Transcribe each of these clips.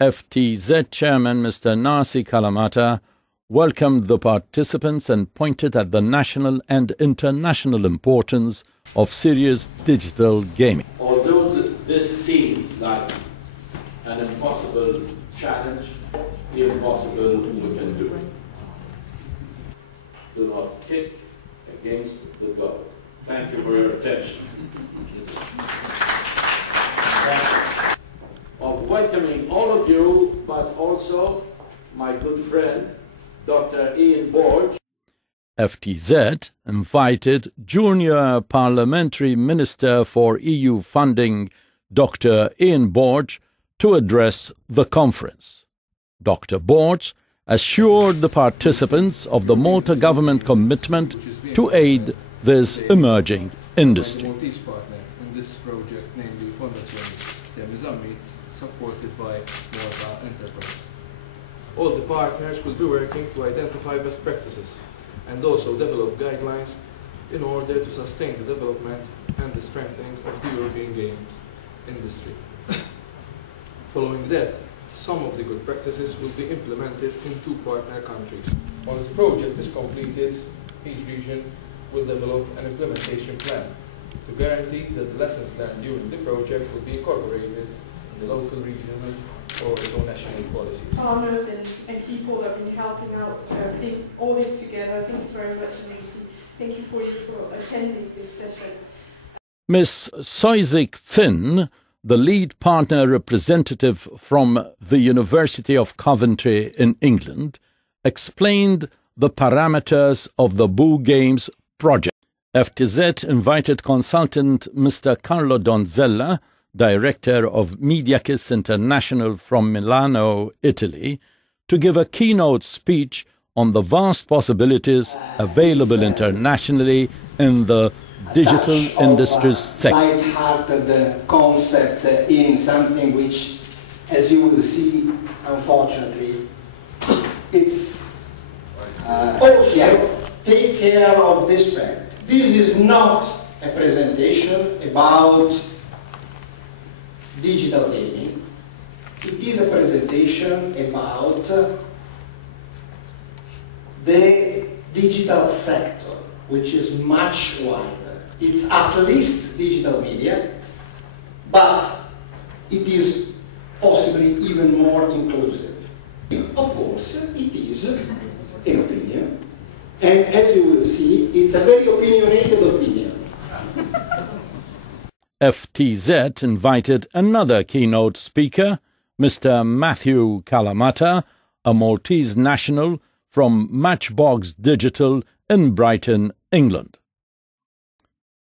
FTZ Chairman Mr. Nasi Kalamata welcomed the participants and pointed at the national and international importance of serious digital gaming. Although this seems like an impossible challenge, the impossible we can do. Do not kick against the goal. Thank you for your attention. Of welcoming all of you, but also my good friend, Dr. Ian Borge. FTZ invited Junior Parliamentary Minister for EU Funding, Dr. Ian Borge, to address the conference. Dr. Borge assured the participants of the Malta government commitment to aid this emerging industry. Maltese partner in this project, namely Fondazione Temizamit, supported by Malta Enterprise. All the partners will be working to identify best practices and also develop guidelines in order to sustain the development and the strengthening of the European games industry. Following that, some of the good practices will be implemented in 2 partner countries. Once the project is completed, each region will develop an implementation plan to guarantee that the lessons learned during the project will be incorporated in the local, regional or national policies. Partners and people that have been helping out putting all this together. Thank you very much, Lucy. Thank you for attending this session. Ms. Soizik Tsin, the lead partner representative from the University of Coventry in England, explained the parameters of the Boo Games project. FTZ invited consultant Mr. Carlo Donzella, director of Mediakis International from Milano, Italy, to give a keynote speech on the vast possibilities available internationally in the digital industries sector. Light-hearted concept in something which, as you will see, unfortunately, it's take care of this fact. This is not a presentation about digital gaming. It is a presentation about the digital sector, which is much wider. It's at least digital media, but it is possibly even more inclusive. Of course, it is an opinion, and as you will see, it's a very opinionated opinion. FTZ invited another keynote speaker, Mr. Matthew Kalamata, a Maltese national from Matchbox Digital in Brighton, England.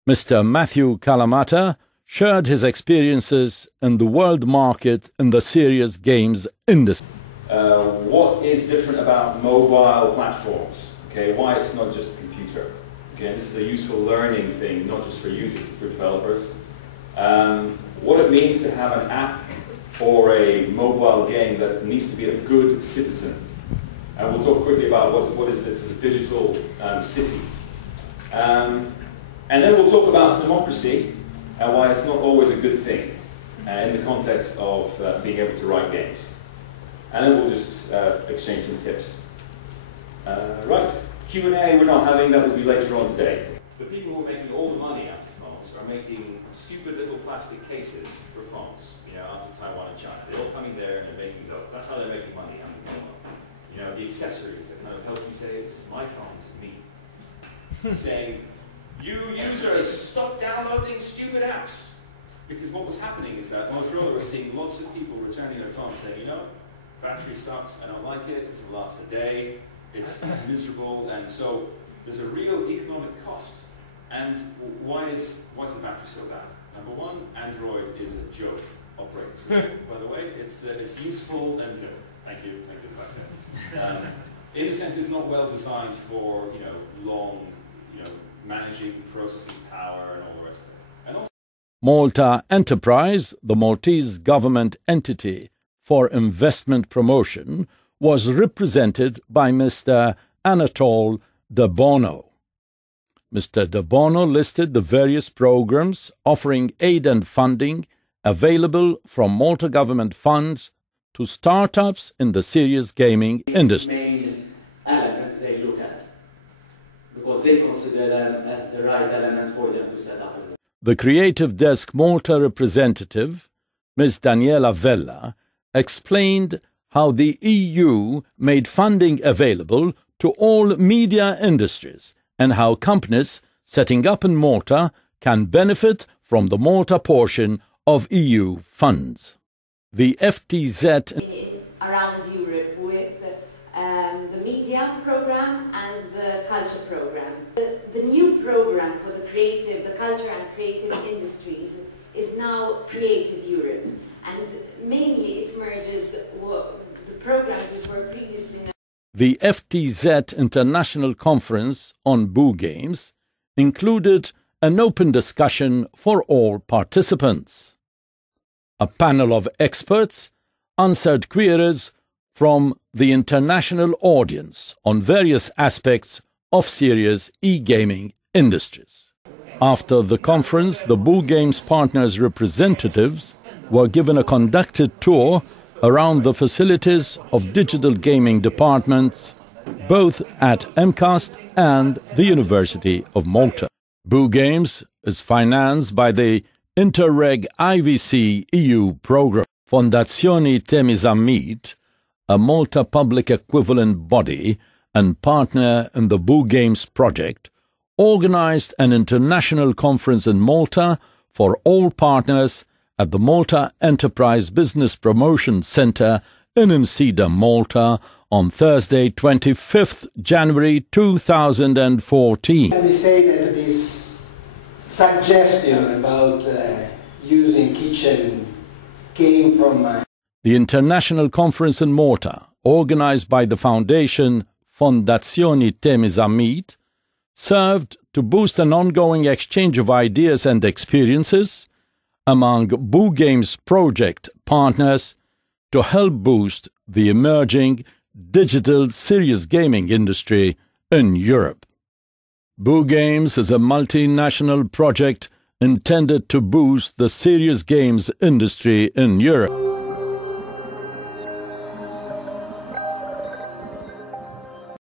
Mr. Matthew Kalamata shared his experiences in the world market in the serious games industry. What is different about mobile platforms? Okay, why it's not just a computer? Okay, this is a useful learning thing, not just for users, but for developers. What it means to have an app or a mobile game that needs to be a good citizen. And we'll talk quickly about what is this digital city. And then we'll talk about democracy and why it's not always a good thing in the context of being able to write games. And then we'll just exchange some tips. Right, Q&A we're not having, that will be later on today. The people who are making all the money out of phones are making stupid little plastic cases for phones, out of Taiwan and China. They're all coming there and they're making those. That's how they're making money out of phone. The accessories that kind of help you say, it's my phone, it's me. Saying, you users, stop downloading stupid apps. Because what was happening is that Motorola was seeing lots of people returning their phones saying, battery sucks, I don't like it, it doesn't last a day, it's miserable, and so there's a real economic cost. And why is the battery so bad? Number one, Android is a joke operating system. By the way, it's useful and good. Thank you in the sense it's not well designed for long managing processing power and all the rest of it. And also Malta Enterprise, the Maltese government entity for investment promotion, was represented by Mr. Anatole De Bono. Mr. De Bono listed the various programs offering aid and funding available from Malta government funds to startups in the serious gaming industry. Main elements they look at, because they consider them as the right elements for them to set up. The Creative Desk Malta representative, Ms. Daniela Vella, explained how the EU made funding available to all media industries and how companies setting up in Malta can benefit from the Malta portion of EU funds. The FTZ around Europe with the media program and the culture program. The new program for the culture and creative industries is now Creative Europe, and mainly it merges the programs that were previously known. The FTZ International Conference on Boo Games included an open discussion for all participants. A panel of experts answered queries from the international audience on various aspects of serious e-gaming industries. After the conference, the Boo Games partners' representatives were given a conducted tour around the facilities of digital gaming departments, both at MCAST and the University of Malta. Boo Games is financed by the Interreg IVC EU program. Fondazione Temisamit, a Malta public equivalent body and partner in the Boo Games project, organized an international conference in Malta for all partners at the Malta Enterprise Business Promotion Centre in Nsida, Malta, on Thursday, 25th January 2014. Let me say that this suggestion about using kitchen came from... The international conference in Malta, organized by the foundation Fondazione Temisamit, served to boost an ongoing exchange of ideas and experiences among Boo Games project partners to help boost the emerging digital serious gaming industry in Europe. Boo Games is a multinational project intended to boost the serious games industry in Europe.